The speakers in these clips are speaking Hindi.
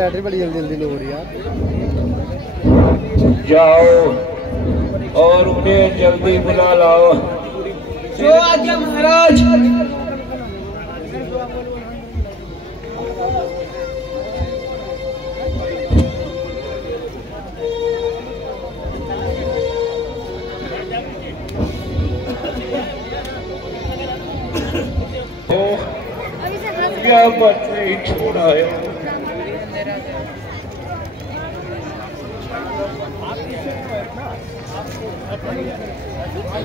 बैटरी बड़ी जल्दी जल्दी लो रही यार। जाओ और उन्हें जल्दी बुला लाओ। जो आज्ञा महाराज। क्या बात नहीं छोड़ा है।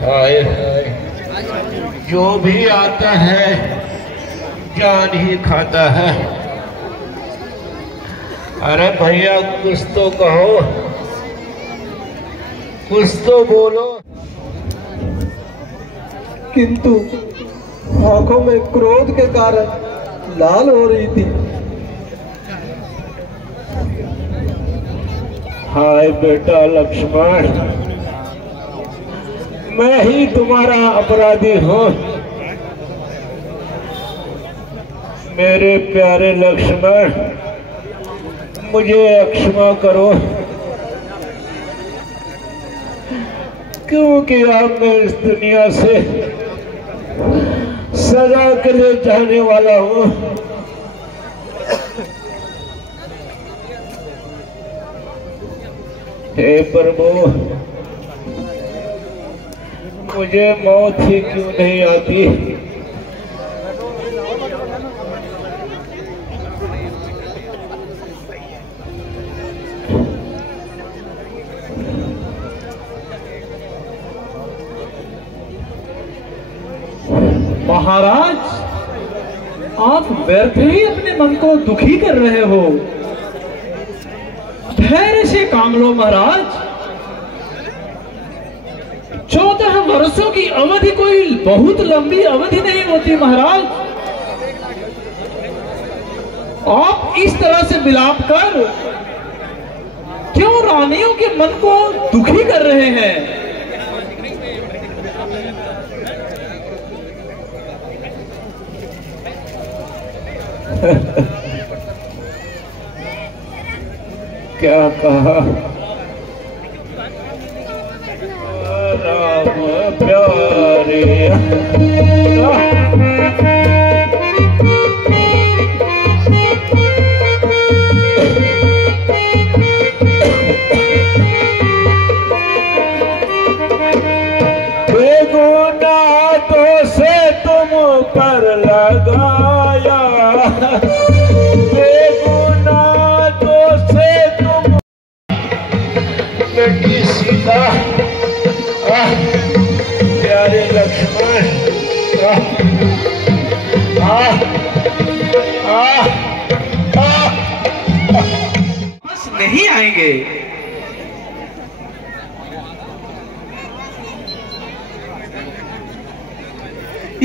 हाय हाय, जो भी आता है जान ही खाता है। अरे भैया कुछ तो कहो, कुछ तो बोलो। किंतु आंखों में क्रोध के कारण लाल हो रही थी। हाय बेटा लक्ष्मण, मैं ही तुम्हारा अपराधी हूँ। मेरे प्यारे लक्ष्मण, मुझे क्षमा करो, क्योंकि अब मैं इस दुनिया से सजा के लिए जाने वाला हूँ। हे प्रभु, मुझे मौत ही क्यों नहीं आती। महाराज, आप व्यर्थ ही अपने मन को दुखी कर रहे हो। धैर्य से काम लो महाराज। 14 वर्षों की अवधि कोई बहुत लंबी अवधि नहीं होती महाराज। आप इस तरह से विलाप कर क्यों रानियों के मन को दुखी कर रहे हैं? क्या कहा? राम प्यारे बेगुनाहों से तुम पर लगाया, बेगुनाहों से तुम बेटी सीता, प्यारे लक्ष्मण, बस नहीं आएंगे।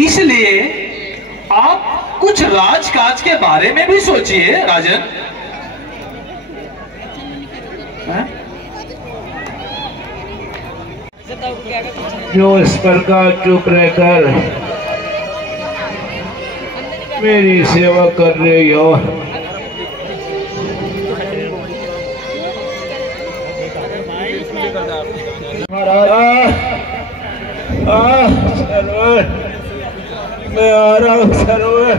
इसलिए आप कुछ राजकाज के बारे में भी सोचिए राजन। जो इस प्रकार चुप रहकर मेरी सेवा कर रही हो, सरवर, मैं आ रहा हूँ सरवर।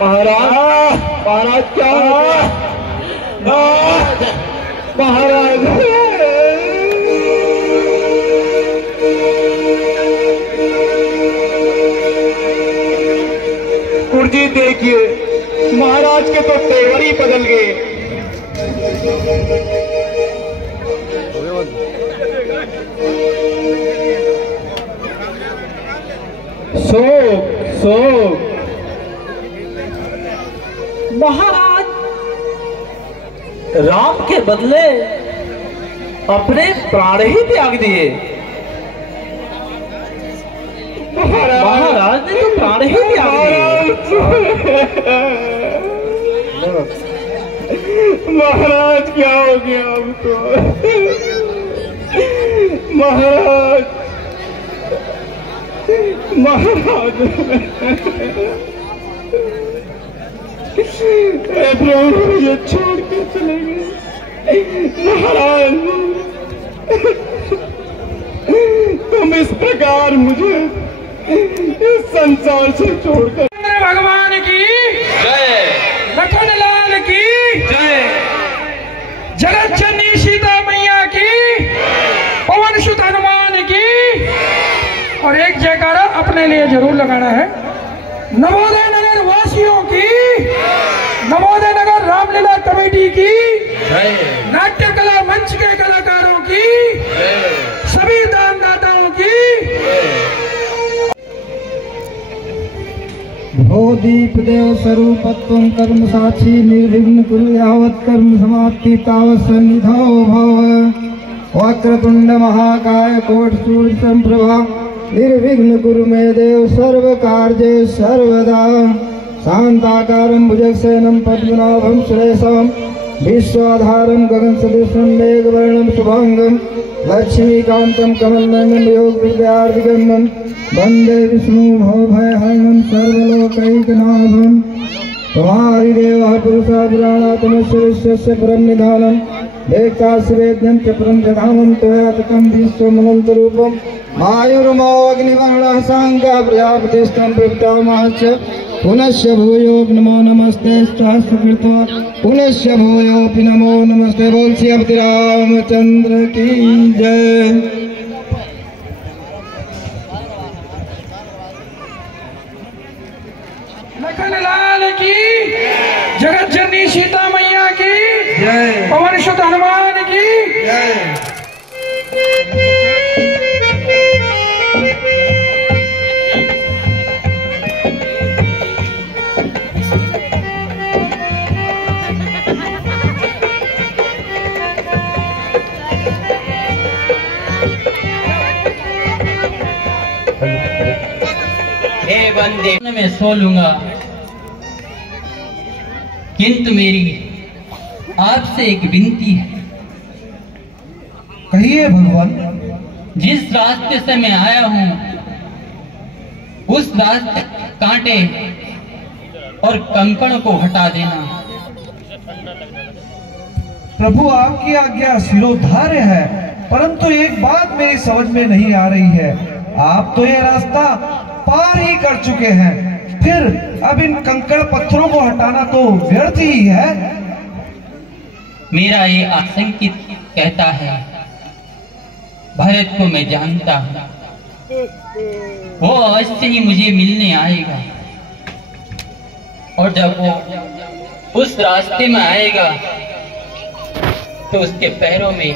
महाराज, महाराज क्या हुआ? महाराज, कुर्जी देखिए, महाराज के तो तेवर ही बदल गए। शोक महाराज राम के बदले अपने प्राण ही त्याग दिए। महाराज ने तो प्राण ही त्याग दिए। महाराज क्या हो गया हमको? महाराज, महाराज, प्रभु मुझे छोड़ के चले गए। महाराज तुम इस प्रकार मुझे इस संसार से छोड़कर। भगवान की जय, लखन लाल की जय, जगत जननी सीता मैया की, पवन सुत हनुमान की। और एक जयकारा अपने लिए जरूर लगाना है। नवोदय नगर वासियों की, नवोदय नगर रामलीला कमेटी की, जय, नाट्य कला मंच के कलाकारों की, जय, सभी दानदाताओं की। भो दीप देव स्वरूपत्वं कर्म साक्षी निर्विघ्न कुरु यावत् कर्म समाप्ति तावत् सन्निधौ भव। वक्रतुंड महाकाय कोटि सूर्य संप्रभा निर्विघ्न कुरु मे देव सर्व कार्ये सर्वदा। शांताकारं भुजगशयनं पद्मनाभं सुरेशं विश्वाधारं गगन सदृशं मेघवर्णं शुभांगं लक्ष्मीकान्तं कमलनयनं योगविद्यार्थिगम्यं वंदे विष्णु भवभयहरणं सर्वलोकैकनाथं। तुम्हारी देवः पुरुषः पुराणा तमस्य विश्वस्य परम निधानं वेदासिवेद्यं च परम जघानं त्वया ततं विश्वमनन्तरूपम् आयुर्मो अग्निवर्णः साङ्गः प्रजापतिस्त्वं प्रपितामहश्च पुनश्च भूयो नमो नमस्ते कृत्वा पुनश्च भूयोऽपि नमो नमस्ते। बोल श्री अवति रामचंद्र की जय। लखन लाल की, जगत जननी सीता मैया की जय पवन सुत हनुमान की। जय। मैं सो लूंगा, किंतु मेरी आपसे एक विनती है। कहिए भगवान। जिस रास्ते से मैं आया हूं उस रास्ते कांटे और कंकड़ को हटा देना। प्रभु आपकी आज्ञा सिरोधार्य है, परंतु एक बात मेरी समझ में नहीं आ रही है। आप तो ये रास्ता पार ही कर चुके हैं, फिर अब इन कंकड़ पत्थरों को हटाना तो व्यर्थ ही है। मेरा ये आशंकित कहता है, भरत को मैं जानता हूं, वो अवश्य ही मुझे मिलने आएगा। और जब वो उस रास्ते में आएगा तो उसके पैरों में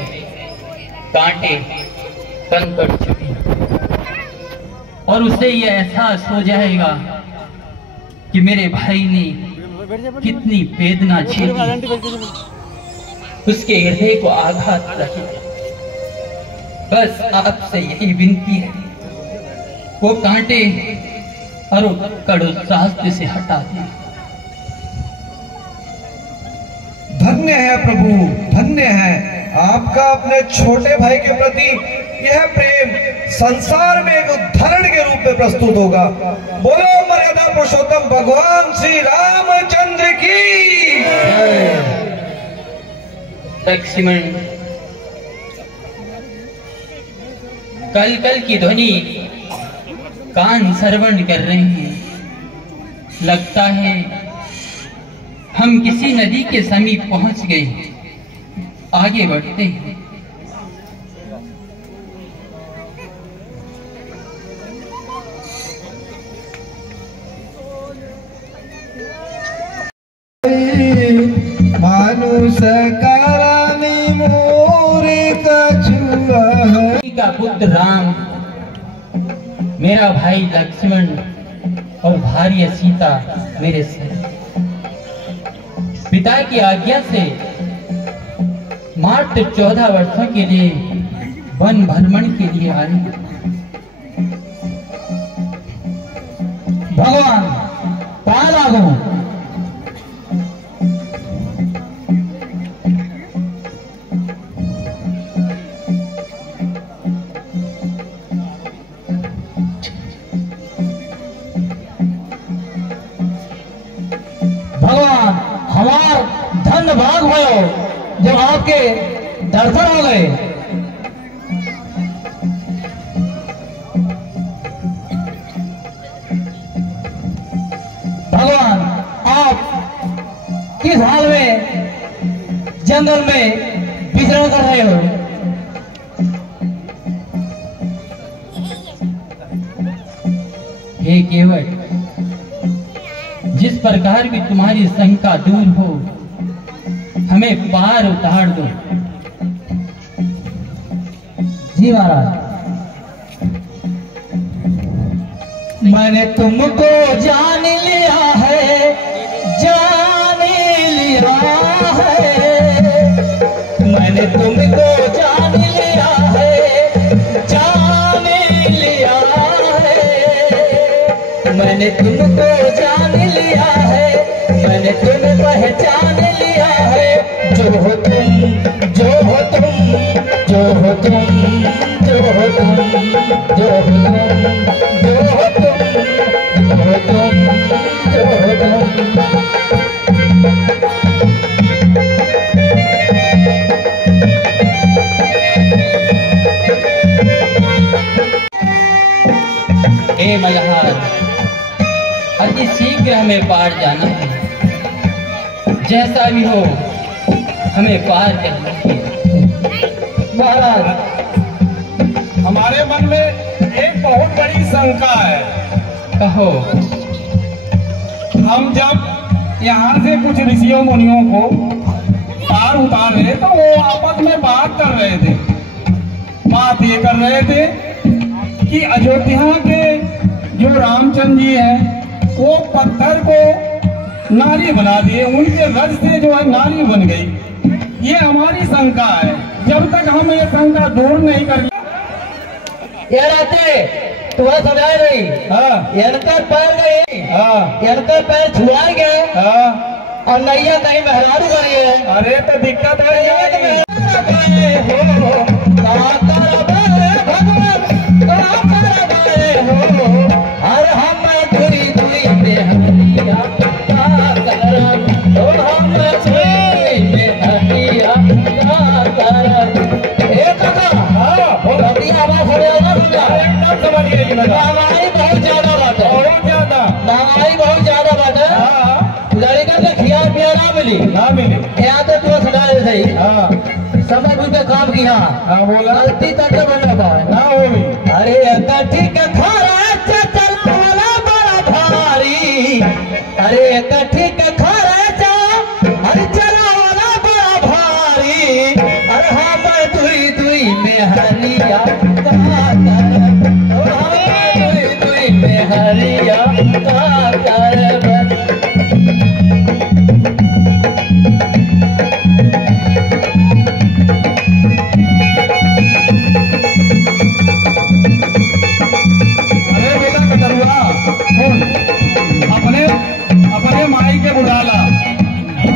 कांटे कंकड़ चुभे और उसे यह एहसास हो जाएगा कि मेरे भाई ने कितनी वेदना झेली, उसके हृदय को आघात लगे। बस आपसे यही विनती है, वो कांटे और कंकड़ उस रास्ते से हटा दें। धन्य है प्रभु, धन्य है आपका अपने छोटे भाई के प्रति यह प्रेम संसार में एक उदाहरण के रूप में प्रस्तुत होगा। बोलो मर्यादा पुरुषोत्तम भगवान श्री रामचंद्र की जय। लक्ष्मण, कल कल की ध्वनि कान श्रवण कर रहे हैं। लगता है हम किसी नदी के समीप पहुंच गए। आगे बढ़ते हैं। मानुष करानी मोरे कछुआ का पुत्र राम, मेरा भाई लक्ष्मण और भार्य सीता मेरे से पिता की आज्ञा से मात्र 14 वर्षों के लिए वन भ्रमण के लिए आए। भगवान कहाँ लागू? भगवान धन्य भाग भयो जब आपके दर्शन हो गए। भगवान आप किस हाल में जंगल में विचरण कर रहे हो? हे केवट, जिस प्रकार की तुम्हारी शंका दूर हो, हमें पार उतार दो। जी महाराज, मैंने तुमको जान लिया है, जान लिया है, मैंने तुमको जान लिया है, जान लिया है, मैंने तुमको जान लिया है, मैंने तुम्हें पहचान लिया है। जो हो तुम, जो हो तुम, जो हो तुम, जो हो तुम, जो हो तुम, जो हो तुम, जो हो तुम, जो हो तुम। हे मल्हार, अति शीघ्र हमें पार जाना है। जैसा भी हो हमें पार करना है। महाराज, हमारे मन में एक बहुत बड़ी शंका है। कहो। हम जब यहाँ से कुछ ऋषियों मुनियों को पार उतारे तो वो आपस में बात कर रहे थे। बात ये कर रहे थे कि अयोध्या के जो रामचंद्र जी हैं वो पत्थर को नाली बना दिए, उनके रज से जो है नाली बन गई। ये हमारी शंका है। जब तक हम ये शंका दूर नहीं कर ये रहते तुम्हें समझाए नहीं। इनका पैर गई, इनका पैर छुआ गए और नैया कहीं मेहरारू बनी है। अरे तो दिक्कत है हर हम दूरी दूरी पे हटिया हम दूरी पे हटिया महंगाई बहुत ज्यादा बात है, बहुत ज्यादा महंगाई बहुत ज्यादा बात है। लड़का का खिया पिया ना मिली यहाँ तो तू सुना सही समझ बुझ के काम किया। बोला गलती तक बना पाए ना होगी। अरे ठीक खारा चल वाला बड़ा भारी, अरे ठीक खारा अरे चला वाला बड़ा भारी, अरे हम दुई दुई में हरिया दुई में हरिया का कर। अपने माई के बुलाला,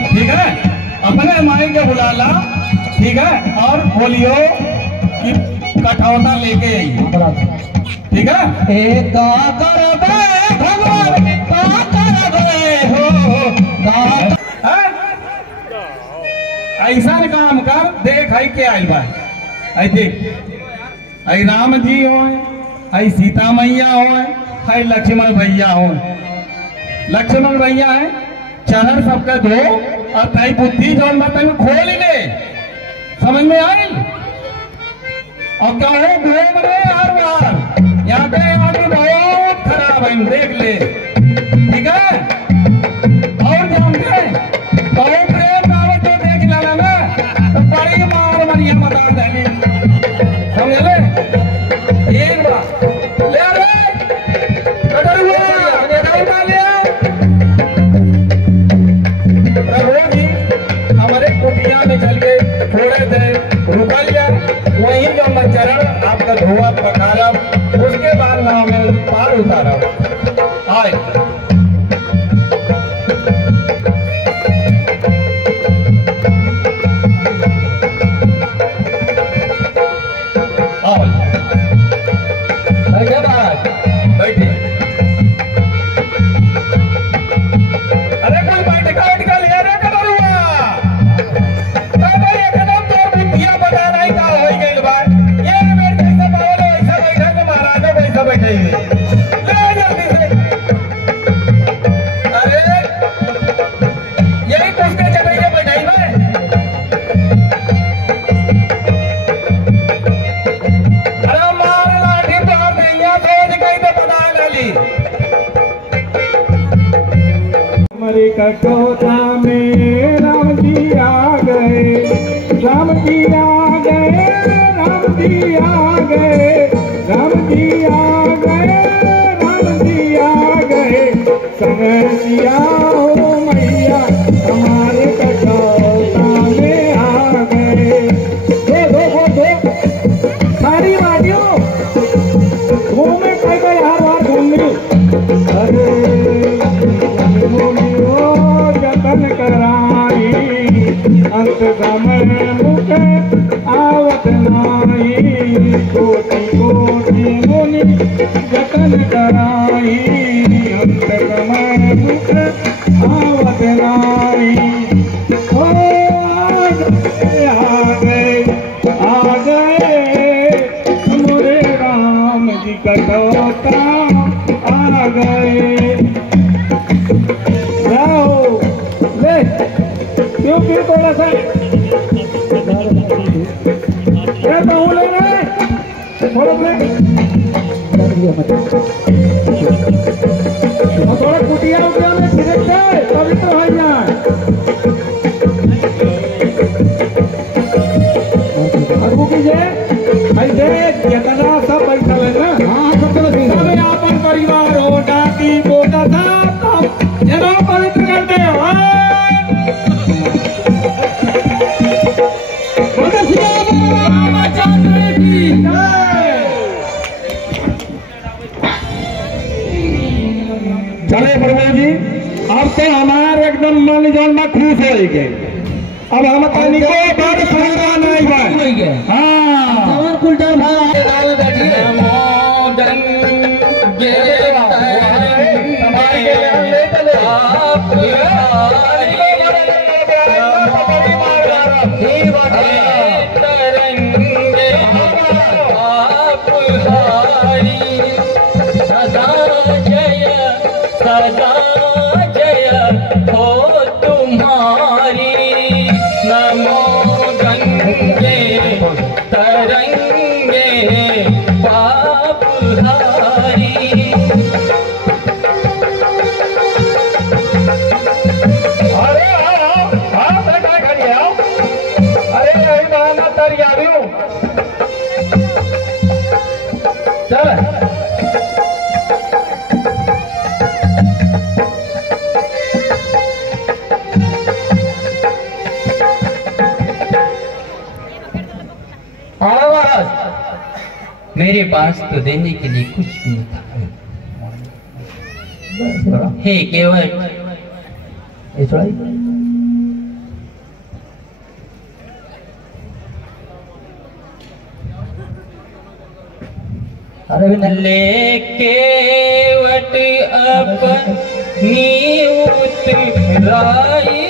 ठीक है, अपने माई के बुलाला, ठीक है, और बोलियो कि कठौता लेके आई, ठीक है। एक करबे भगवान का करबे हो ऐसा काम कर। देख आई के आइल बा, आई देख, आई राम जी हो, आई सीता मैया हो, आई लक्ष्मण भैया हो। लक्ष्मण भैया है, चरण सबका धो और ताई बुद्धि जो बताई खोल ले, समझ में आयल। और कहो घूम रहे हर बार, यहाँ पे आगे बहुत खराब है, देख ले, ठीक है। और जानते कहो प्रेम दावत जो देख लेना ना तो बड़ी मार मरिया बता देनी, समझ ले। एक बार ले रे हमारे कुटिया में चल के थोड़े देर रुका लिया, वहीं जो मैं चरण आपका धोआ पकारा, उसके बाद ना हमें पार उतारा। आए बैठे। अरे कोई बैठ का लिया रे कदरुआ। कटोता में राम जी आ गए, राम जी आ गए, राम जी आ गए, राम जी आ गए, राम जी आ गए, संगतिया हो मैया हमारे कटोता में आ गए। दो सारी वादियों घूमे कई हर बार घूमनी। अरे जतन कराई अंत समय मुख आवत नाई, कोटि कोटि मुनि जतन कराई अंत समय मुख आवत नाई। ओ आ गए मोरे राम जी कटोता आ गए। जाओ ले क्यों फिर थोड़ा सा बहु ले रहे थोड़ा कुटिया उटिया में छिड़कते तभी तो है यहाँ ऐसे जितना सब बैठा है ना। हाँ सब आपन परिवार हो डाकी बोटा था जरा पवित्र करते हो। चले प्रभु जी अब तो हमारे एकदम मन जोन में खुश हो गए। अब हम को बड़ सुविधा नहीं है। हाँ कुलटा सदा जय हो तुम्हारी, नमो गंगे तरंगे पाप हारी। अरे आओ बेटा घड़ी आओ। अरे यही बहाना तैयारी हूँ। चल मेरे पास तो देने के लिए कुछ नहीं था। हे केवट, ले केवट अपनी उतराई,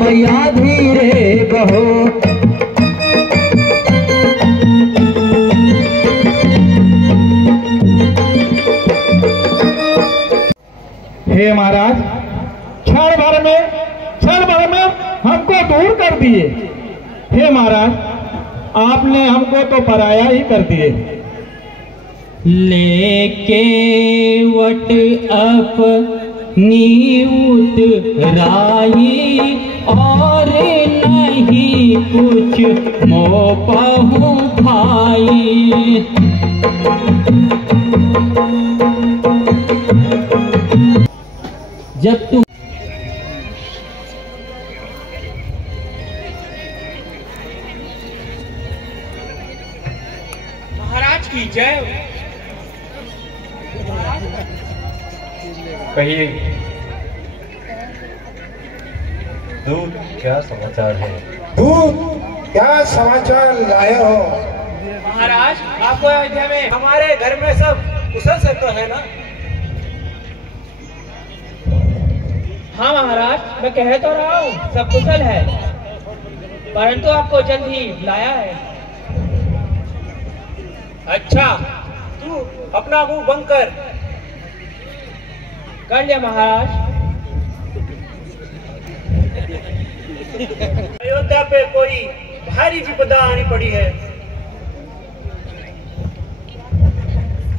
मैया धीरे बहो। हे महाराज क्षण भर में हमको दूर कर दिए। हे महाराज आपने हमको तो पराया ही कर दिए। लेके वट अपनी उतराई और नहीं नहीं कुछ मोह पाहूं भाई। जब तुम महाराज की जय। कहिए दूत, क्या समाचार है? दूत, क्या समाचार लाए हो? महाराज, आपको अयोध्या में हमारे घर में सब कुशल से तो है ना? हाँ महाराज, मैं कह तो रहा हूँ सब कुशल है, परंतु आपको जल्द ही लाया है। अच्छा, तू अपना मुंह बंद कर लिया महाराज। अयोध्या पे कोई भारी विपदा आनी पड़ी है,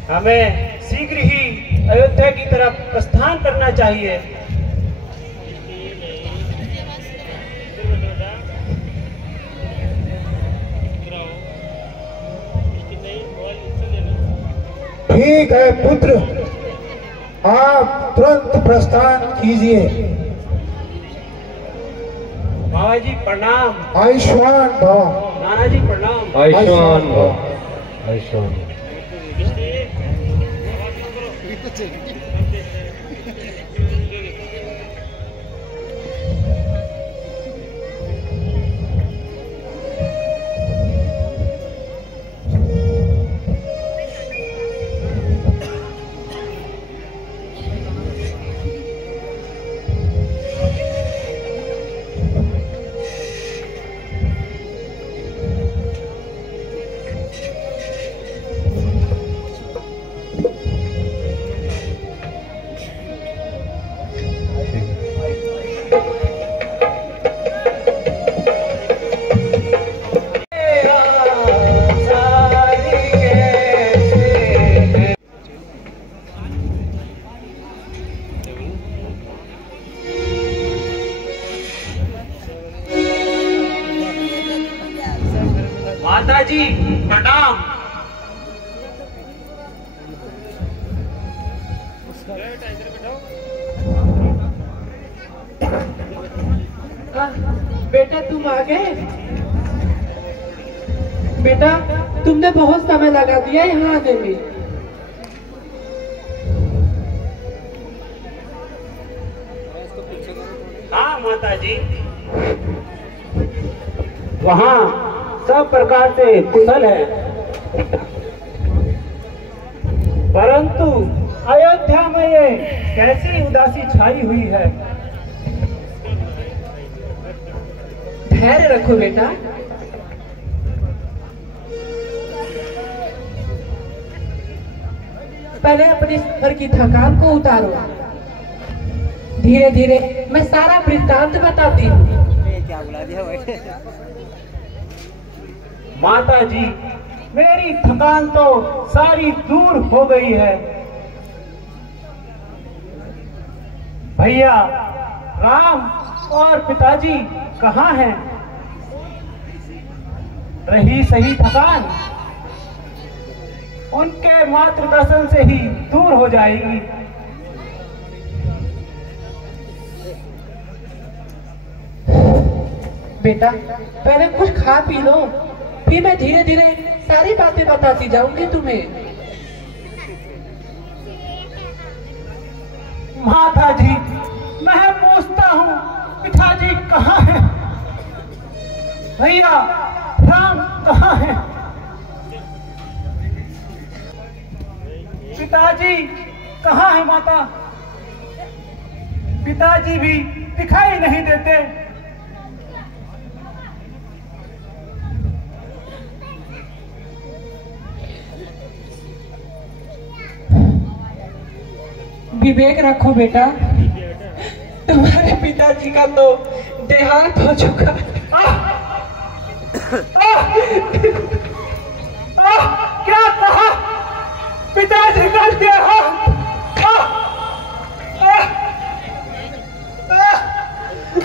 हमें शीघ्र ही अयोध्या की तरफ प्रस्थान करना चाहिए। ठीक है पुत्र, आप तुरंत प्रस्थान कीजिए। बाबा जी प्रणाम। आयुष्मान भव। नाना जी प्रणाम। आयुष्मान भव, आयुष्मान। माता जी प्रणाम। बेटा तुम आ गए? बेटा तुमने बहुत समय लगा दिया यहाँ आने में। हाँ माता जी, वहाँ सब प्रकार से कुशल है, परंतु अयोध्या में ये कैसी उदासी छाई हुई है। धैर्य रखो बेटा, पहले अपने सफर की थकान को उतारो, धीरे धीरे मैं सारा वृत्तांत बताती हूँ। माता जी, मेरी थकान तो सारी दूर हो गई है। भैया राम और पिताजी कहाँ हैं? रही सही थकान उनके मात्र दर्शन से ही दूर हो जाएगी। बेटा पहले कुछ खा पी लो, फिर मैं धीरे धीरे सारी बातें बताती जाऊंगी तुम्हें। माता जी, मैं पूछता हूँ पिताजी कहाँ हैं? भैया राम कहाँ हैं? पिताजी कहाँ है माता? पिताजी भी दिखाई नहीं देते। विवेक रखो बेटा, तुम्हारे पिताजी का तो देहांत हो चुका है। क्या कहा? पिताजी का देहांत?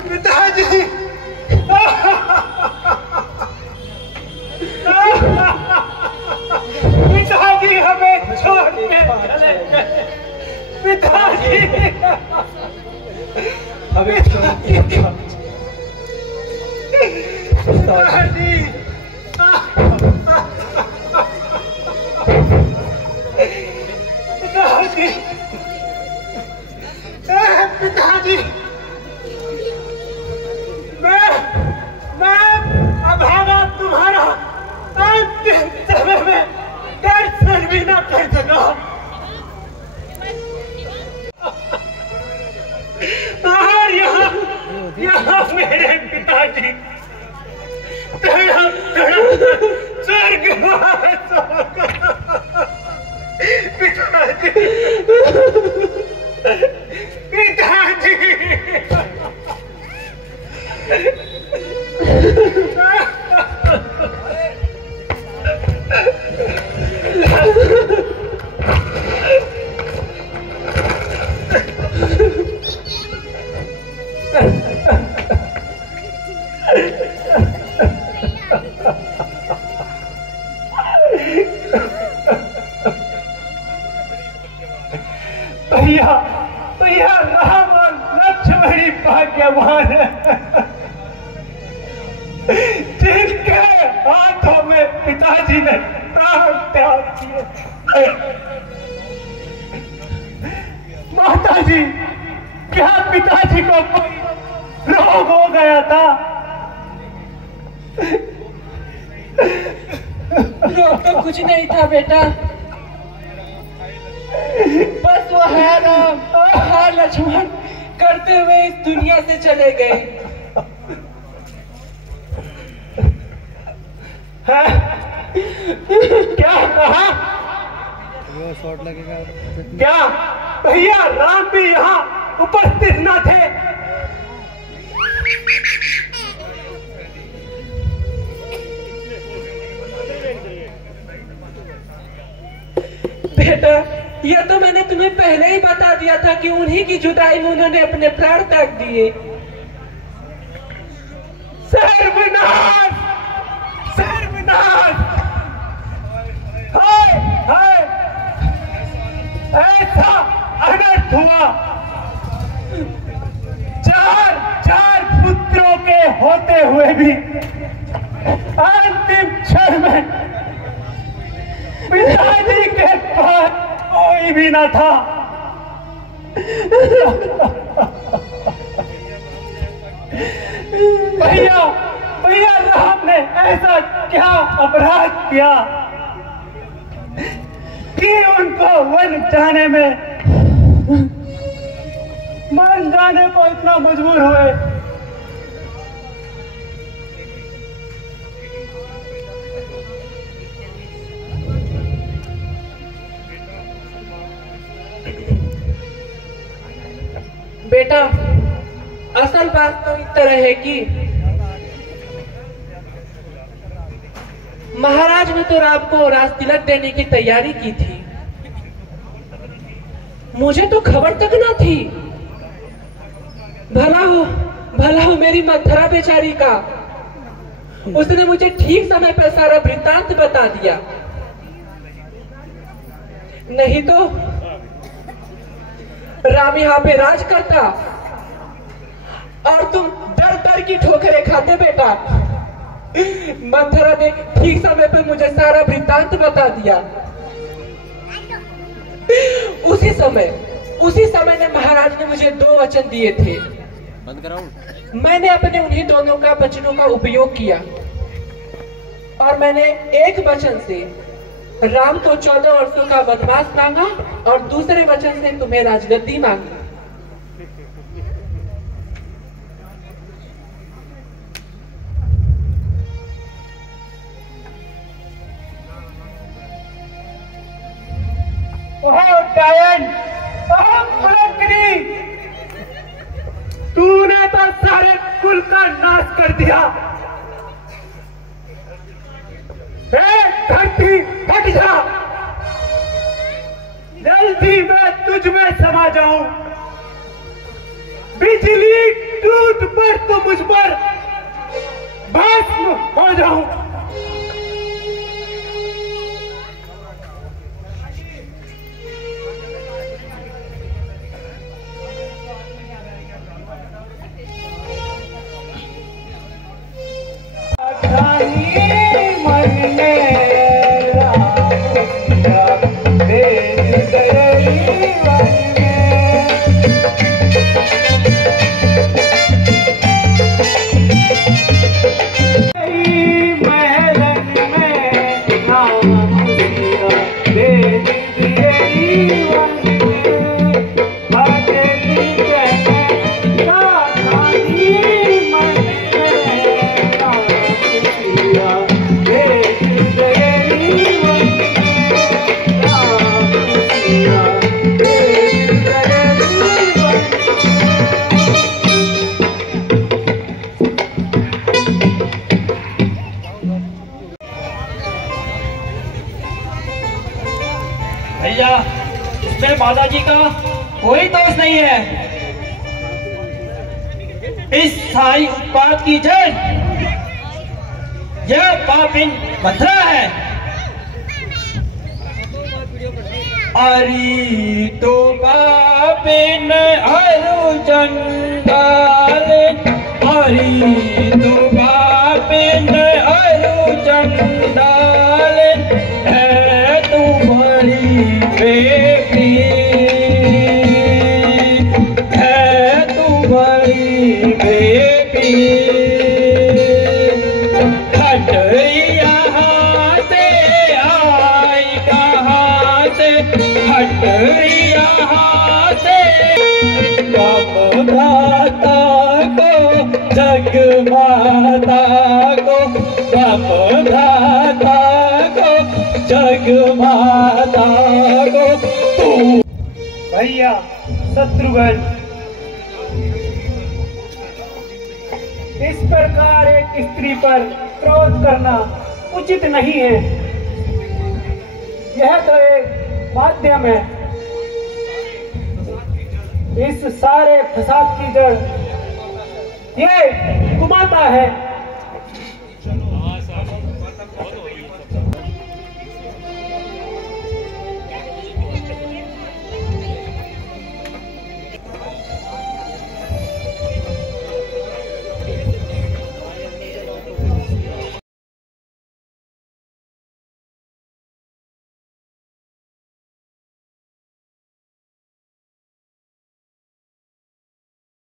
पिताजी मेरे पिताजी तड़प स्वर्गवास होगा। पिताजी पिताजी भैया भैया राम और लक्ष्मणी भाग्यवान है जिनके हाथों में पिताजी ने प्राण त्याग किए। माताजी क्या पिताजी को कोई रोग हो गया था? रोग तो कुछ नहीं था बेटा, बस वो है राम है लक्ष्मण करते हुए इस दुनिया से चले गए। क्या कहा? क्या भैया राम भी यहाँ उपस्थित न थे? बेटा यह तो मैंने तुम्हें पहले ही बता दिया था कि उन्हीं की जुदाई में उन्होंने अपने प्राण त्याग दिए। सर्वनाश सर्वनाश हाय हाय ऐसा अनर्थ हुआ। चार पुत्रों के होते हुए भी अंतिम क्षण में पिताजी के पास कोई भी न था। भैया भैया राम ने ऐसा क्या अपराध किया कि उनको वन जाने में मर जाने को इतना मजबूर हुए? बेटा असल बात तो इस तरह है कि महाराज ने तो राम को राज तिलक देने की तैयारी की थी, मुझे तो खबर तक ना थी। भला हो मेरी मथुरा बेचारी का, उसने मुझे ठीक समय पर सारा वृत्तांत बता दिया, नहीं तो राम यहाँ पे राज करता और तुम डर डर की ठोकरें खाते। बेटा मथुरा ने ठीक समय पे मुझे सारा वृत्तांत बता दिया। उसी समय ने महाराज ने मुझे 2 वचन दिए थे। मैंने अपने उन्हीं दोनों का वचनों का उपयोग किया और मैंने एक वचन से राम को 14 वर्षों का वनवास मांगा और दूसरे वचन से तुम्हें राजगद्दी मांगी। तूने तो सारे कुल का नाश कर दिया। धरती हट जा, जल्दी मैं तुझ में समा जाऊं। बिजली टूट पर तो मुझ पर भस्म हो जाऊं। भैया, इसमें माताजी का कोई दोष नहीं है। इस सारी उत्पात की जड़ यह पापिन मथुरा है। अरे तो पापिन अरु चंडाल, अरे तो पापिन अरु चंडाल, है तू बड़ी बेटी, है तू बड़ी बेटी। हट यहाँ से आई कहाँ से, हट यहाँ से। माता को जग माता को, माता को जग माता को तू। भैया शत्रुघ्न, इस प्रकार एक स्त्री पर क्रोध करना उचित नहीं है। यह तो एक माध्यम है। इस सारे फसाद की जड़ ये कुमाता है।